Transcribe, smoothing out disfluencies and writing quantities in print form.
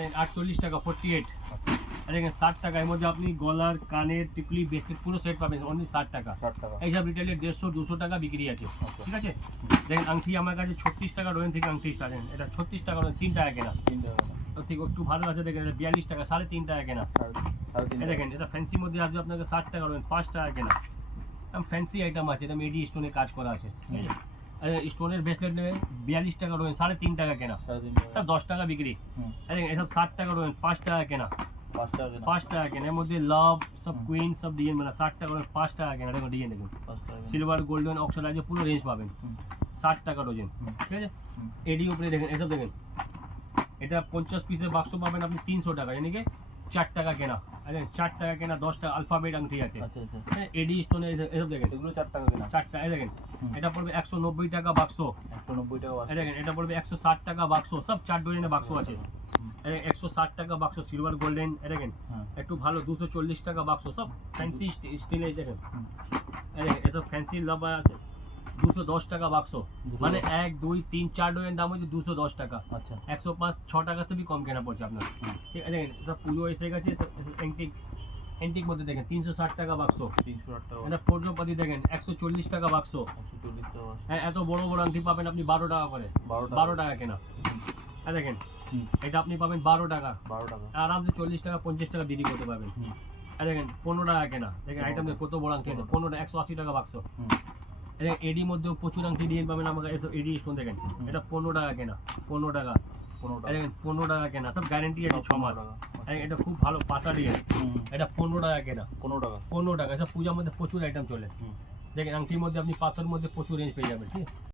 দেখেন 48 টাকা 48। দেখেন 60 টাকা, এর মধ্যে আপনি গলার কানের টিকলি বেসলেট পুরো সেট পাবেন অনলি 60 টাকা। এইসব রিটেলে 150 200 টাকা বিক্রি আছে, ঠিক আছে। দেখেন আংটি আমার কাছে 36 টাকা রয়েন থেকে আংটি স্টার্ট। এটা 36 টাকা রয়েন, 3 টাকা কেনা, তো ঠিক একটু ভালো আছে। দেখেন এটা 42 টাকা, 3.5 টাকা কেনা। দেখেন এটা ফ্যান্সির মধ্যে আসবে আপনাকে 60 টাকা রয়েন, 5 টাকা কেনা। ফ্যান্সি আইটেম আছে, এটা এডি স্টোনে কাজ করা আছে, ঠিক আছে। স্টোনের ব্রেসলেট নেবেন 42 টাকা রয়েন, 3.5 টাকা কেনা, সব 10 টাকা বিক্রি। এসব 60 টাকা রয়েন, 5 টাকা কেনা, 5 টাকা কেনা। এর মধ্যে লাভ সব কুইন সব ডিজাইন মানে 60 টাকা রয়েন, 5 টাকা কেনা। দেখুন ডিজাইন দেখুন, সিলভার গোল্ডেন অক্সিডাইজে পুরো রেঞ্জ পাবেন, 60 টাকা ডজন, ঠিক আছে। এডি উপরে দেখেন, এসব দেখেন এটা 50 পিসের বাক্স পাবেন আপনি 300 টাকা, यानी कि 4 টাকা কেনা। 4 টাকা কেনা, 10 টাকা আলফাবেট আংটি আছে। এডি স্টোনে এসব দেখেন, এগুলো 4 টাকা কেনা, 4 টাকা। দেখেন এটা পড়বে 190 টাকা বাক্স, 190 টাকা। দেখেন এটা পড়বে 160 টাকা বাক্স, সব 4 ডজনের বাক্স আছে। 160 টাকা বাক্স সিলভার গোল্ডেন। দেখেন একটু ভালো 240 টাকা বাক্স, সব ফ্যান্সি স্টিলে। দেখেন এসব ফ্যান্সি লাভ আছে 210 টাকা বাক্স, মানে 1 2 3 4 ডজনের দাম হচ্ছে 210 টাকা। আচ্ছা 105 6 টাকা से भी कम কেনা পড়ছে আপনার, ঠিক আছে। দেখেন সব পুজো এসে গেছে, এন্টিক মধ্যে দেখেন 360 টাকা বাক্স, 360 টাকা। এটা পর্যপাতি দেখেন 140 টাকা বাক্স, 140 টাকা। হ্যাঁ এত বড় বড় আংটি পাবেন আপনি 12 টাকা করে, 12 টাকা কেনা। দেখেন এটা আপনি পাবেন 12 টাকা, আরামসে 40 টাকা 50 টাকা বিক্রি করতে পারবেন। দেখেন 15 টাকা কেনা। দেখেন আইটেম কত বড় আংটি আছে, 15 180 টাকা বাক্স। এডি মধ্যে প্রচুর আংটি ডিজাইন পাবেন আমাকে, এডি স্টোন। দেখেন এটা 15 টাকা কেনা, 15 টাকা। দেখেন 15 টাকা কেনা, সব গ্যারান্টি আছে 6 মাস। এটা খুব ভালো পাতা ডিজাইন, এটা 15 টাকা কেনা, 15 টাকা। সব পূজার মধ্যে প্রচুর আইটেম চলে। দেখেন আংটির মধ্যে আপনি পাথরের মধ্যে প্রচুর রেঞ্জ পেয়ে যাবেন, ঠিক আছে।